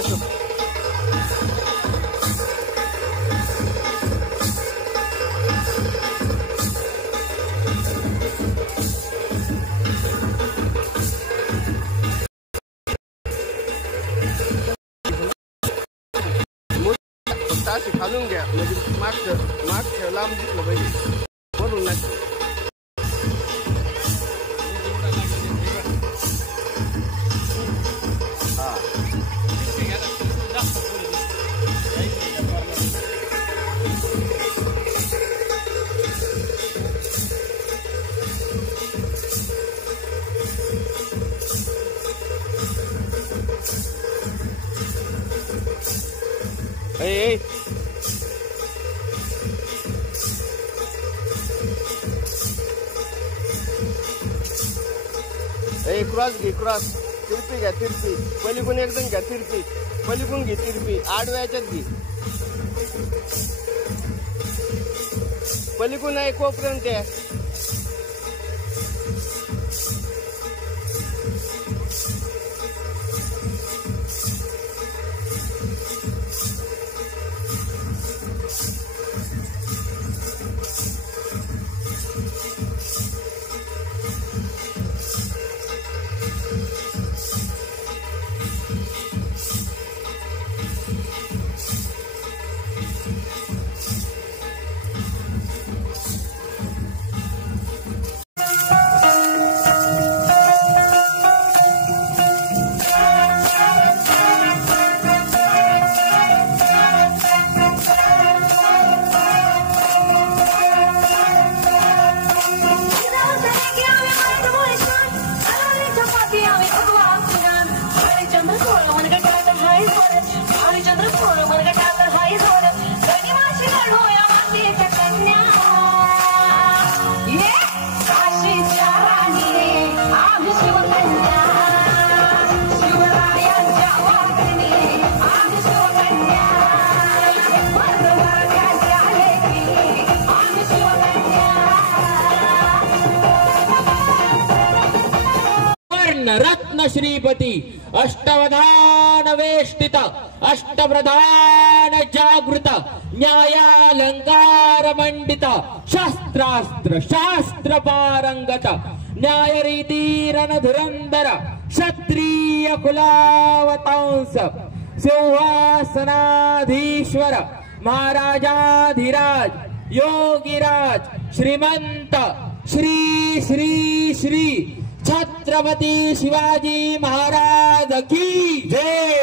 अशोक अशी खालून घ्या म्हणजे मागचं लांब दिसलं पाहिजे वरून नाही Hey, hey, क्रॉस घे क्रॉस तिरपी घ्या तिरपी पलीकडून एकदम घ्या तिरपी पलीकडून घे तिरपी आडव्या याच्यात घे पलीकडून आहे कोपर्यंत आहे रत्न श्रीपती अष्टवधान वेष्टित अष्टप्रधान जागृत न्यायालंकार मंडित शस्त्रास्त्र शास्त्र पारंगत न्यायरीती रणधुरंधर क्षत्रिय कुलावतांस सिंहासनाधीश्वर महाराजाधिराज योगीराज श्रीमंत श्री श्री श्री छत्रपती शिवाजी महाराज की जय।